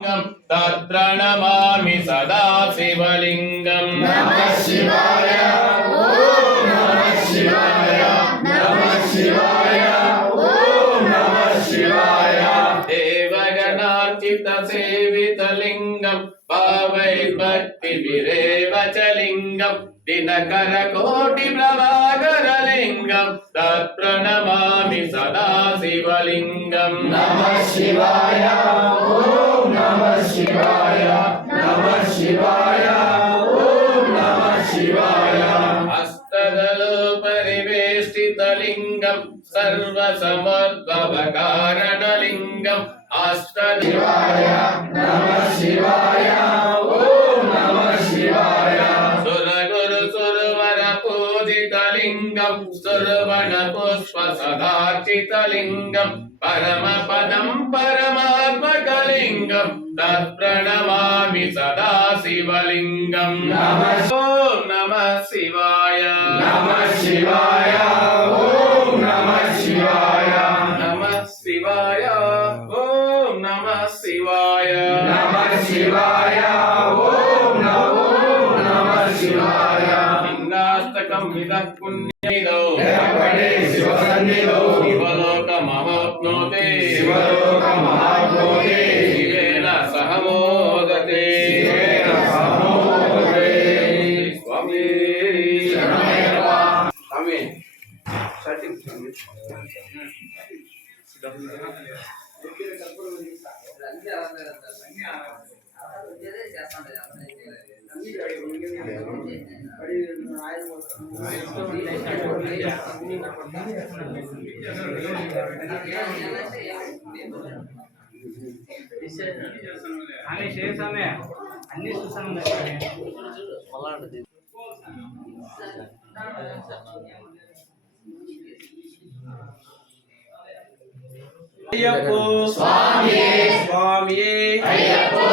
तत्प्रणमामि सदा शिवलिंगं नमः शिवाय ओम नमः शिवाय नमः शिवाय ओम नमः शिवाय देवगणार्चित सेवितलिंगं भावैर्भक्तिभिरेव च लिंगं दिनकर कोटि प्रभाकर लिंगं तत्प्रणमामि सदा शिवलिंगं नमः शिवाय ओम नमः शिवाय नमः शिवाय ओम नमः शिवाय हस्तदलो परिवेष्टितलिंगं सर्वसमद्भवकारणलिंगं शिवाय नमः शिवाय ओम नमः शिवाय सुरगुरु सुरवर पूजितलिंगं सुरवण पुष्प सदार्चितलिंगं परमपदं परमात्मकलिंगं तत्प्रणमामि सदा शिवलिंगं नमः ओम नमः शिवाय नमः शिवाय ओम नमः शिवाय नमः शिवाय ओम नमः शिवाय नमः शिवाय ओम नमः शिवाय लिंगास्तकं विदः पुण्यमिदौ देवपटे शिवसन्निधौ शिवलोकमवाप्नोति शिवलोकमवाप्नोति शिवेन सह मोदते शिवेन सह मोदते स्वामी शरणमయ్యప్ప स्वामी ఆమె చేసామే అన్ని చూసాను అయ్యప్పో స్వామియే స్వామియే అయ్యప్పో